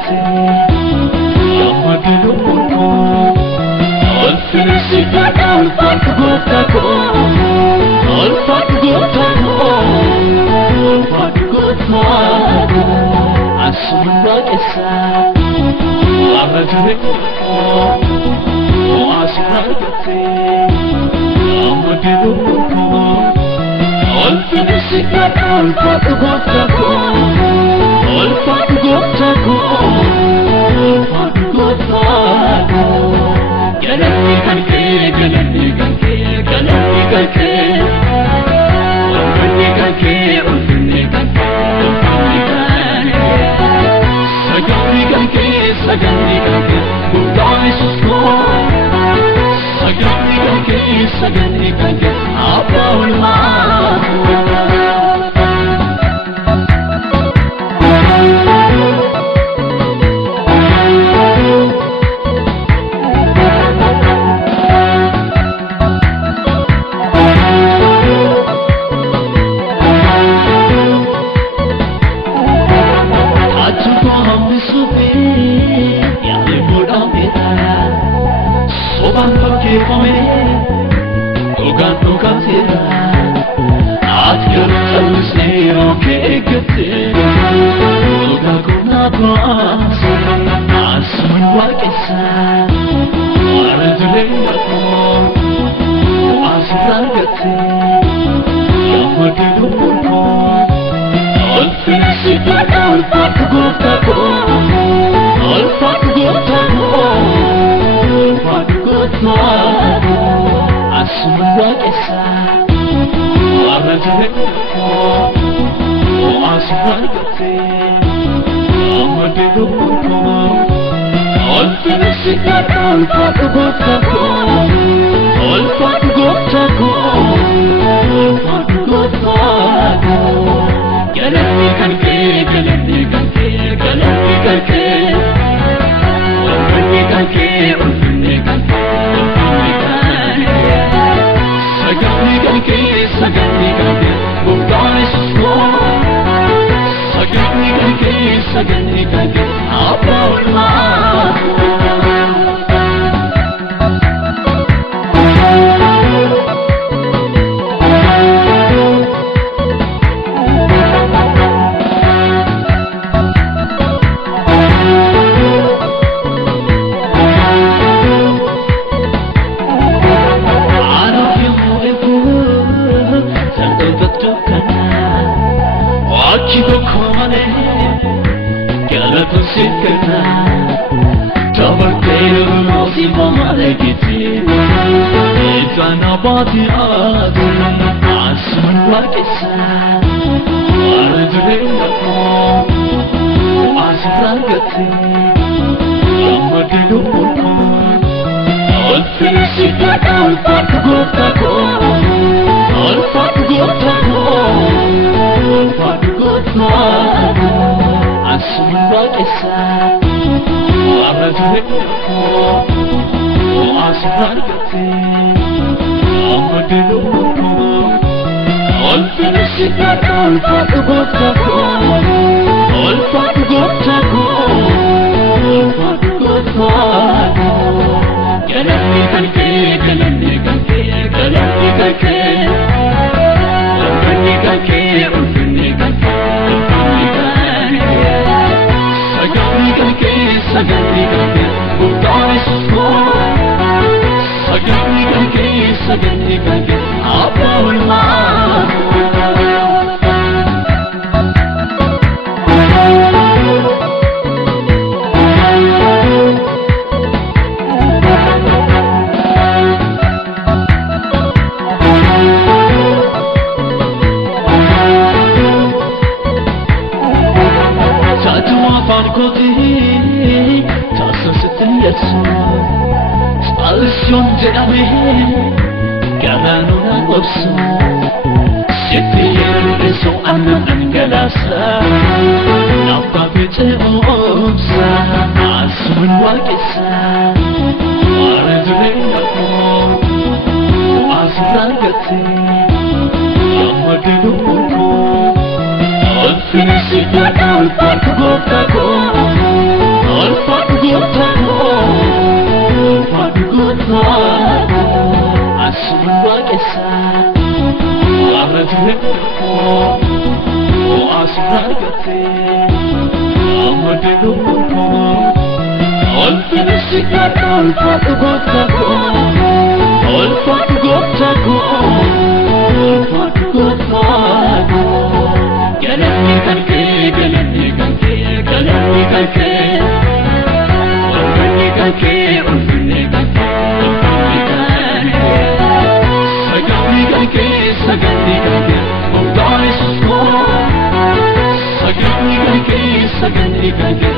gatti yammadu ko alfinsi takal fat gota ko alfat gota ko alfat gota ko asmra kesa arajure ko asmra gatti yammadu ko alfinsi takal fat gota ko alfat gota ko alfat gota ko galati kanke galati kanke galati kanke ulfani kanke ulfani kanke ulfani kanke sagani kanke budai susko sagani kanke apa ulma Finish it, I can't fight to go. ulfaatu gootako asuma waaqessa arrajne asuma argate amade lubbuko ulfinesi kadha ulfaatu gootako galanni kanke ulfinni kanke saganni kanke Mugdai susko saganni kanke